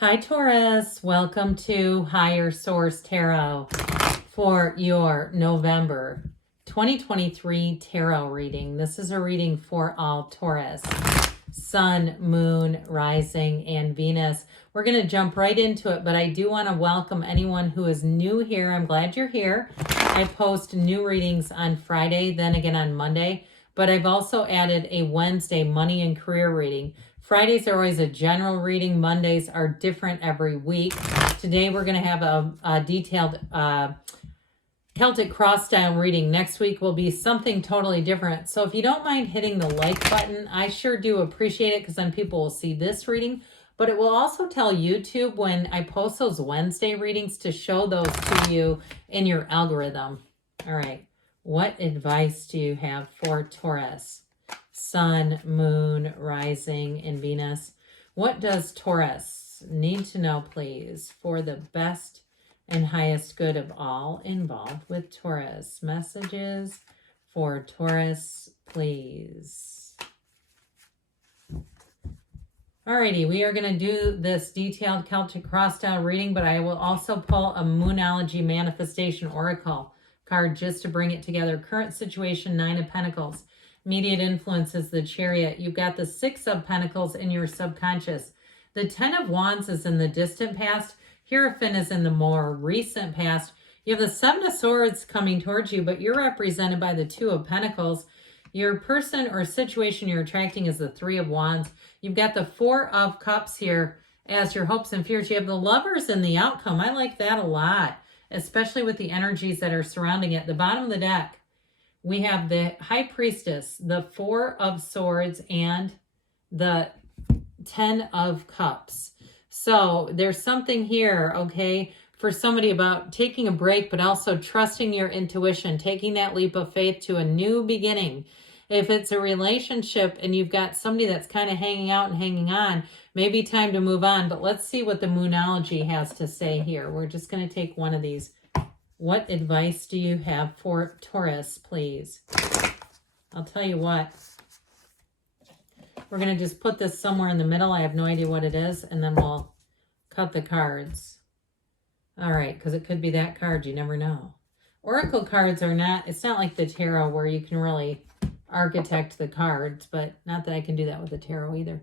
Hi, Taurus. Welcome to Higher Source Tarot for your November 2023 tarot reading. This is a reading for all Taurus, Sun, Moon, Rising, and Venus. We're going to jump right into it, but I do want to welcome anyone who is new here. I'm glad you're here. I post new readings on Friday, then again on Monday, but I've also added a Wednesday money and career reading. Fridays are always a general reading. Mondays are different every week. Today we're going to have a detailed Celtic cross style reading. Next week will be something totally different. So if you don't mind hitting the like button, I sure do appreciate it because then people will see this reading. But it will also tell YouTube when I post those Wednesday readings to show those to you in your algorithm. All right. What advice do you have for Taurus? Sun, Moon, Rising, and Venus. What does Taurus need to know, please, for the best and highest good of all involved with Taurus? Messages for Taurus, please. Alrighty, we are going to do this detailed Celtic cross style reading, but I will also pull a Moonology Manifestation Oracle card just to bring it together. Current situation, 9 of Pentacles. Immediate influences, the Chariot. You've got the 6 of Pentacles in your subconscious. The 10 of Wands is in the distant past. Hierophant is in the more recent past. You have the 7 of Swords coming towards you, but you're represented by the 2 of Pentacles. Your person or situation you're attracting is the 3 of Wands. You've got the 4 of Cups here as your hopes and fears. You have the Lovers in the outcome. I like that a lot, especially with the energies that are surrounding it. The bottom of the deck, we have the High Priestess, the 4 of Swords, and the 10 of Cups. So there's something here, okay, for somebody about taking a break, but also trusting your intuition, taking that leap of faith to a new beginning. If it's a relationship and you've got somebody that's kind of hanging out and hanging on, maybe time to move on. But let's see what the Moonology has to say here. We're just going to take one of these. What advice do you have for Taurus, please? I'll tell you what. We're going to just put this somewhere in the middle. I have no idea what it is. And then we'll cut the cards. All right, because it could be that card. You never know. Oracle cards are not, it's not like the tarot where you can really architect the cards. But not that I can do that with the tarot either.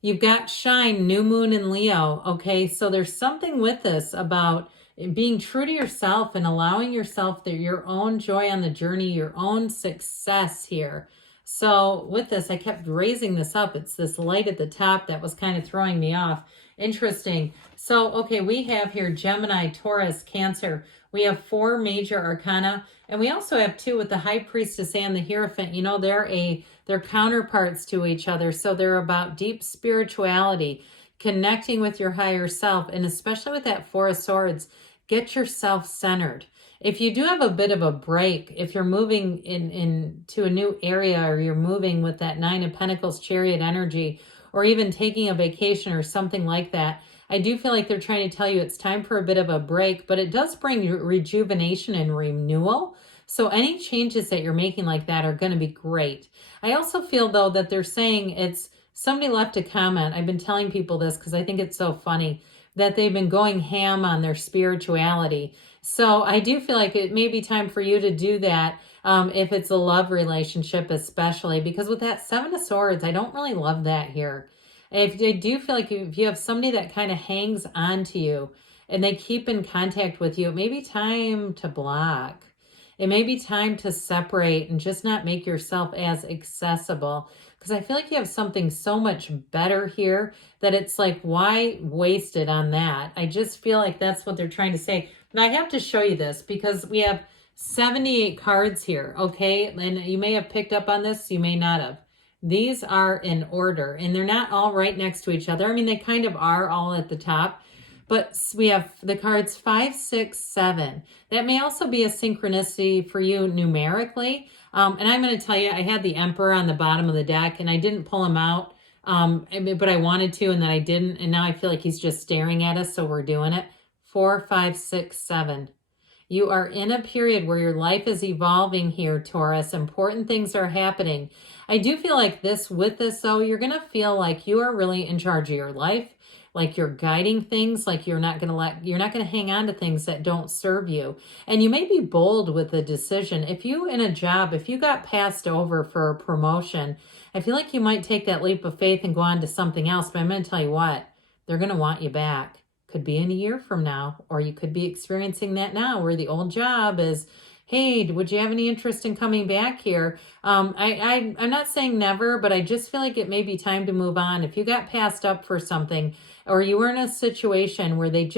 You've got Shine, New Moon, and Leo. Okay, so there's something with this about being true to yourself and allowing yourself your own joy on the journey, your own success here. So with this, I kept raising this up. It's this light at the top that was kind of throwing me off. Interesting. So, okay, we have here Gemini, Taurus, Cancer. We have 4 major arcana, and we also have 2 with the High Priestess and the Hierophant. You know, they're counterparts to each other. So they're about deep spirituality, connecting with your higher self, and especially with that 4 of Swords, get yourself centered. If you do have a bit of a break, if you're moving into a new area, or you're moving with that 9 of Pentacles Chariot energy, or even taking a vacation or something like that, I do feel like they're trying to tell you it's time for a bit of a break, but it does bring rejuvenation and renewal. So any changes that you're making like that are going to be great. I also feel, though, that they're saying it's, somebody left a comment. I've been telling people this because I think it's so funny, that they've been going ham on their spirituality. So I do feel like it may be time for you to do that if it's a love relationship especially, because with that 7 of Swords, I don't really love that here. I do feel like if you have somebody that kind of hangs on to you and they keep in contact with you, it may be time to block. It may be time to separate and just not make yourself as accessible, because I feel like you have something so much better here that it's like, why waste it on that? I just feel like that's what they're trying to say. And I have to show you this because we have 78 cards here, okay? And you may have picked up on this, you may not have. These are in order, and they're not all right next to each other. I mean, they kind of are all at the top. But we have the cards 5, 6, 7. That may also be a synchronicity for you numerically. And I'm going to tell you, I had the Emperor on the bottom of the deck, and I didn't pull him out. But I wanted to, and then I didn't. And now I feel like he's just staring at us, so we're doing it. 4, 5, 6, 7. You are in a period where your life is evolving here, Taurus. Important things are happening. I do feel like with this though, you're going to feel like you are really in charge of your life, like you're guiding things, like you're not going to hang on to things that don't serve you. And you may be bold with the decision. If you got passed over for a promotion, I feel like you might take that leap of faith and go on to something else. But I'm going to tell you what, they're going to want you back. Could be in a year from now, or you could be experiencing that now where the old job is, hey, would you have any interest in coming back here? I'm not saying never, but I just feel like it may be time to move on. If you got passed up for something, or you were in a situation where they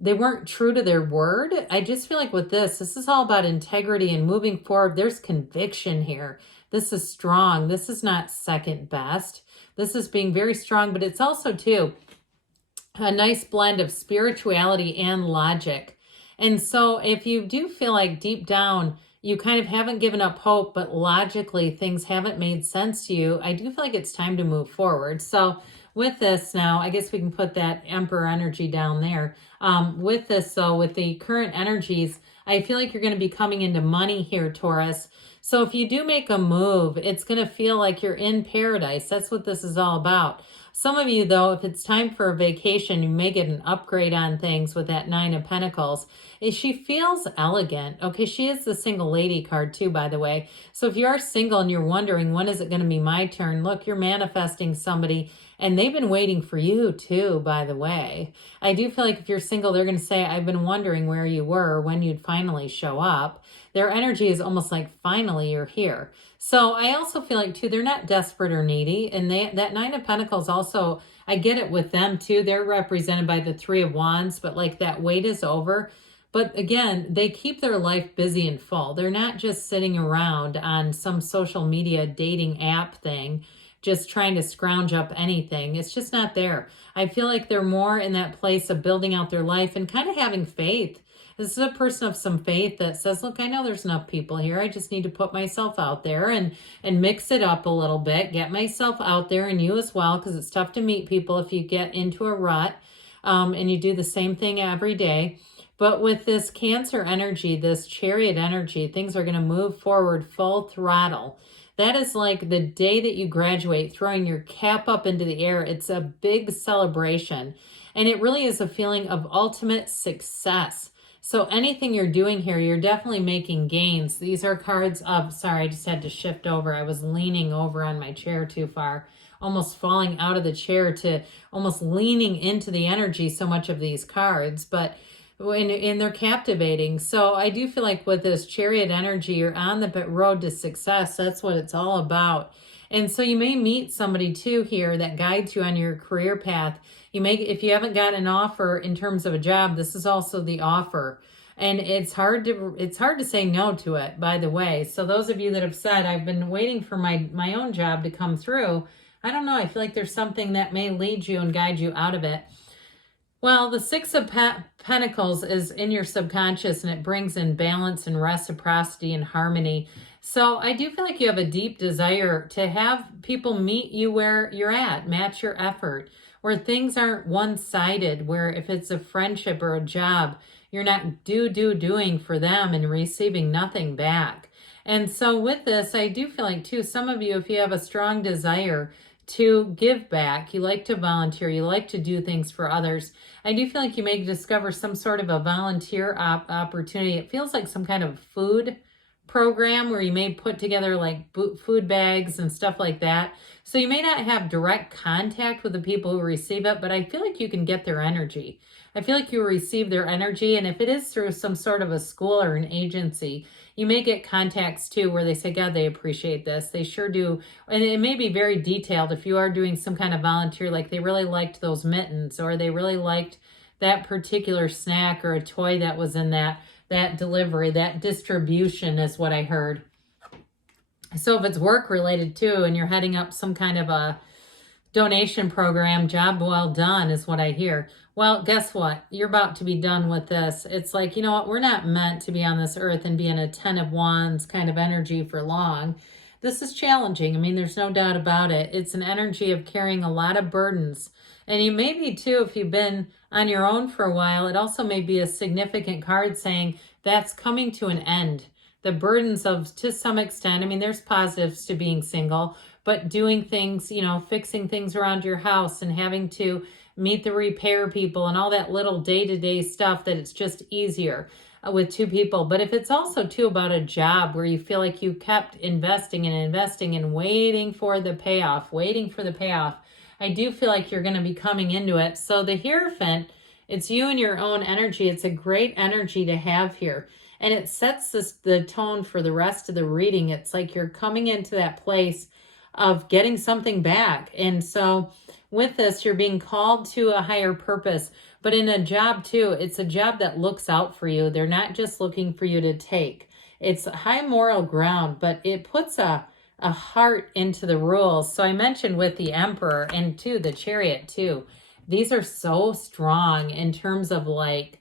weren't true to their word, I just feel like with this is all about integrity and moving forward. There's conviction here. This is strong. This is not second best. This is being very strong, but it's also too a nice blend of spirituality and logic. And so if you do feel like deep down you kind of haven't given up hope, but logically things haven't made sense to you, I do feel like it's time to move forward. So with this now, I guess we can put that Emperor energy down there. With this though, with the current energies, I feel like you're going to be coming into money here, Taurus. So if you do make a move, it's going to feel like you're in paradise. That's what this is all about. Some of you, though, if it's time for a vacation, you may get an upgrade on things with that Nine of Pentacles. She feels elegant. Okay, she is the single lady card too, by the way. So if you are single and you're wondering, when is it going to be my turn? Look, you're manifesting somebody, and they've been waiting for you too, by the way. I do feel like if you're single, they're going to say, I've been wondering where you were, when you'd finally show up. Their energy is almost like, finally, you're here. So I also feel like, too, they're not desperate or needy. And that Nine of Pentacles also, I get it with them, too. They're represented by the Three of Wands, but like that wait is over. But again, they keep their life busy and full. They're not just sitting around on some social media dating app thing, just trying to scrounge up anything. It's just not there. I feel like they're more in that place of building out their life and kind of having faith. This is a person of some faith that says, look, I know there's enough people here. I just need to put myself out there and mix it up a little bit, get myself out there, and you as well, because it's tough to meet people if you get into a rut and you do the same thing every day. But with this Cancer energy, this Chariot energy, things are going to move forward full throttle. That is like the day that you graduate, throwing your cap up into the air. It's a big celebration. And it really is a feeling of ultimate success. So anything you're doing here, you're definitely making gains. These are cards of, sorry, I just had to shift over. I was leaning over on my chair too far, almost falling out of the chair to almost leaning into the energy, so much of these cards. But and they're captivating. So I do feel like with this Chariot energy, you're on the road to success. That's what it's all about. And so you may meet somebody too here that guides you on your career path. You may, if you haven't got an offer in terms of a job, this is also the offer. And it's hard to say no to it, by the way. So those of you that have said, I've been waiting for my own job to come through, I don't know. I feel like there's something that may lead you and guide you out of it. Well, the Six of Pentacles is in your subconscious, and it brings in balance and reciprocity and harmony. So I do feel like you have a deep desire to have people meet you where you're at, match your effort, where things aren't one-sided, where if it's a friendship or a job, you're not doing for them and receiving nothing back. And so with this, I do feel like too, some of you, if you have a strong desire to give back, you like to volunteer, you like to do things for others, I do feel like you may discover some sort of a volunteer opportunity. It feels like some kind of food program where you may put together like food bags and stuff like that. So you may not have direct contact with the people who receive it, but I feel like you can get their energy. I feel like you receive their energy, and if it is through some sort of a school or an agency, you may get contacts too where they say, God, they appreciate this. They sure do. And it may be very detailed if you are doing some kind of volunteer, like they really liked those mittens, or they really liked that particular snack or a toy that was in that delivery, that distribution is what I heard. So if it's work related too, and you're heading up some kind of a donation program, job well done is what I hear. Well, guess what? You're about to be done with this. It's like, you know what? We're not meant to be on this earth and be in a 10 of Wands kind of energy for long. this is challenging. I mean, there's no doubt about it. It's an energy of carrying a lot of burdens. And you may be too, if you've been on your own for a while, it also may be a significant card saying that's coming to an end. The burdens of, to some extent, I mean, there's positives to being single, but doing things, you know, fixing things around your house and having to meet the repair people and all that little day-to-day stuff, that it's just easier with two people. But if it's also too about a job where you feel like you kept investing and waiting for the payoff, I do feel like you're going to be coming into it. So the Hierophant, it's you and your own energy. It's a great energy to have here. And it sets the tone for the rest of the reading. It's like you're coming into that place of getting something back. And so with this, you're being called to a higher purpose. But in a job too, it's a job that looks out for you. They're not just looking for you to take. It's high moral ground, but it puts a heart into the rules. So I mentioned with the Emperor and too, the Chariot too. These are so strong in terms of like,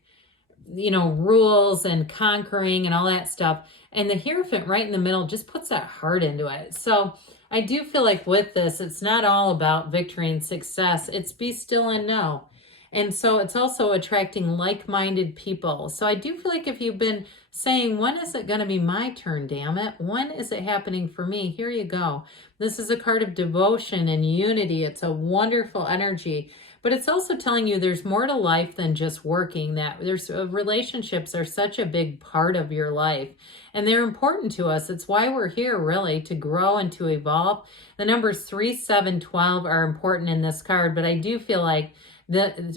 you know, rules and conquering and all that stuff. And the Hierophant right in the middle just puts that heart into it. So I do feel like with this, it's not all about victory and success. It's be still and know. And so it's also attracting like-minded people. So I do feel like if you've been saying, when is it going to be my turn, damn it? When is it happening for me? Here you go. This is a card of devotion and unity. It's a wonderful energy. But it's also telling you there's more to life than just working, that there's relationships are such a big part of your life. And they're important to us. It's why we're here, really, to grow and to evolve. The numbers 3, 7, 12 are important in this card. But I do feel like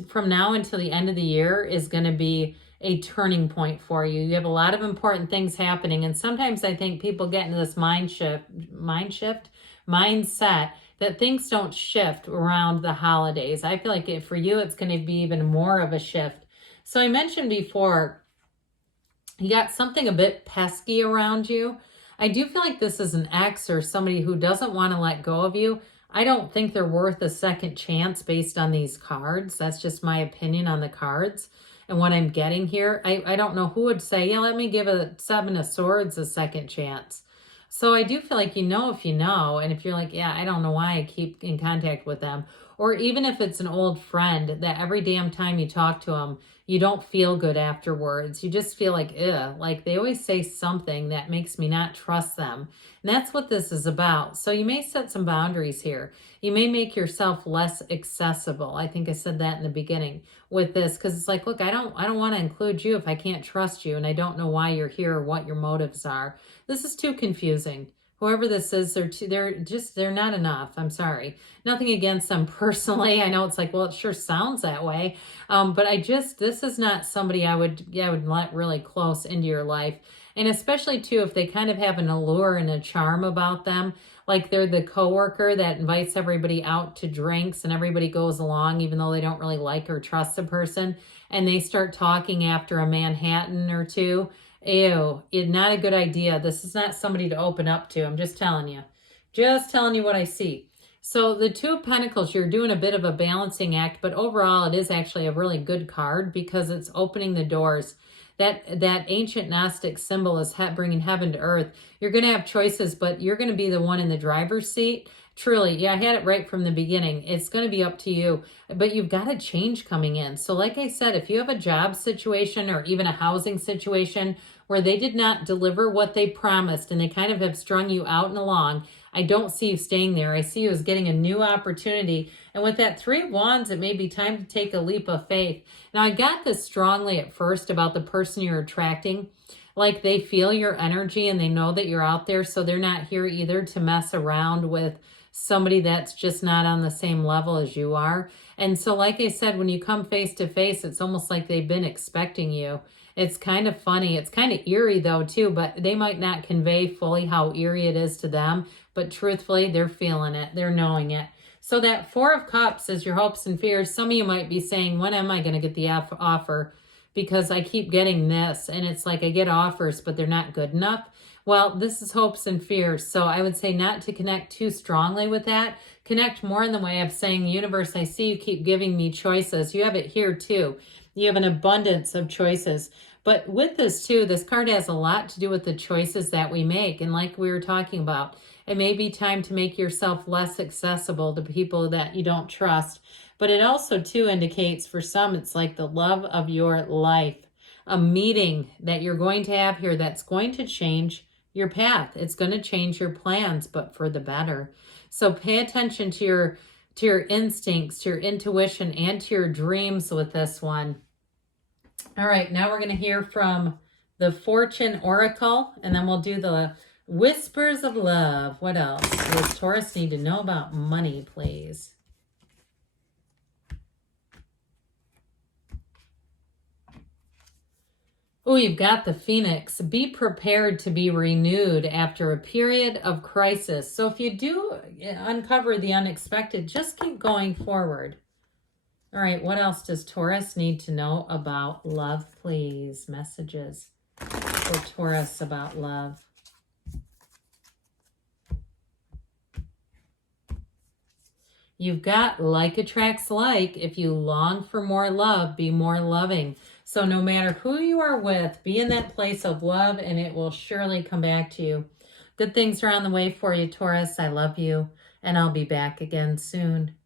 from now until the end of the year is going to be a turning point for you. You have a lot of important things happening. And sometimes I think people get into this mindset that things don't shift around the holidays. I feel like for you, it's going to be even more of a shift. So I mentioned before, you got something a bit pesky around you. I do feel like this is an ex or somebody who doesn't want to let go of you. I don't think they're worth a second chance based on these cards. That's just my opinion on the cards and what I'm getting here. I don't know who would say, yeah, let me give a 7 of Swords a second chance. So I do feel like you know if you know, and if you're like, yeah, I don't know why I keep in contact with them. Or even if it's an old friend that every damn time you talk to them, you don't feel good afterwards. You just feel like, ugh, like they always say something that makes me not trust them. And that's what this is about. So you may set some boundaries here. You may make yourself less accessible. I think I said that in the beginning with this, because it's like, look, I don't want to include you if I can't trust you and I don't know why you're here or what your motives are. This is too confusing. Whoever this is, they're not enough. I'm sorry. Nothing against them personally. I know it's like, well, it sure sounds that way. But this is not somebody I would let really close into your life. And especially too, if they kind of have an allure and a charm about them, like they're the coworker that invites everybody out to drinks and everybody goes along, even though they don't really like or trust the person. And they start talking after a Manhattan or two. Ew, not a good idea. This is not somebody to open up to. I'm just telling you. Just telling you what I see. So the Two of Pentacles, you're doing a bit of a balancing act, but overall it is actually a really good card because it's opening the doors. That ancient Gnostic symbol is bringing heaven to earth. You're going to have choices, but you're going to be the one in the driver's seat. Truly, yeah, I had it right from the beginning. It's going to be up to you, but you've got a change coming in. So like I said, if you have a job situation or even a housing situation where they did not deliver what they promised and they kind of have strung you out and along, I don't see you staying there. I see you as getting a new opportunity. And with that 3 of Wands, it may be time to take a leap of faith. Now, I got this strongly at first about the person you're attracting. Like they feel your energy and they know that you're out there. So they're not here either to mess around with somebody that's just not on the same level as you are. And so like I said, when you come face to face, it's almost like they've been expecting you. It's kind of funny. It's kind of eerie though too, but they might not convey fully how eerie it is to them. But truthfully, they're feeling it. They're knowing it. So that 4 of Cups is your hopes and fears. Some of you might be saying, when am I going to get the offer? Because I keep getting this. And it's like I get offers, but they're not good enough. Well, this is hopes and fears. So I would say not to connect too strongly with that. Connect more in the way of saying, universe, I see you keep giving me choices. You have it here too. You have an abundance of choices. But with this too, this card has a lot to do with the choices that we make. And like we were talking about, It may be time to make yourself less accessible to people that you don't trust. But it also, too, indicates for some, it's like the love of your life. A meeting that you're going to have here that's going to change your path. It's going to change your plans, but for the better. So pay attention to your instincts, to your intuition, and to your dreams with this one. All right, now we're going to hear from the Fortune Oracle, and then we'll do the Whispers of Love. What else does Taurus need to know about money, please? Oh, you've got the Phoenix. Be prepared to be renewed after a period of crisis. So if you do uncover the unexpected, just keep going forward. All right, what else does Taurus need to know about love, please? Messages for Taurus about love. You've got like attracts like. If you long for more love, be more loving. So no matter who you are with, be in that place of love and it will surely come back to you. Good things are on the way for you, Taurus. I love you, and I'll be back again soon.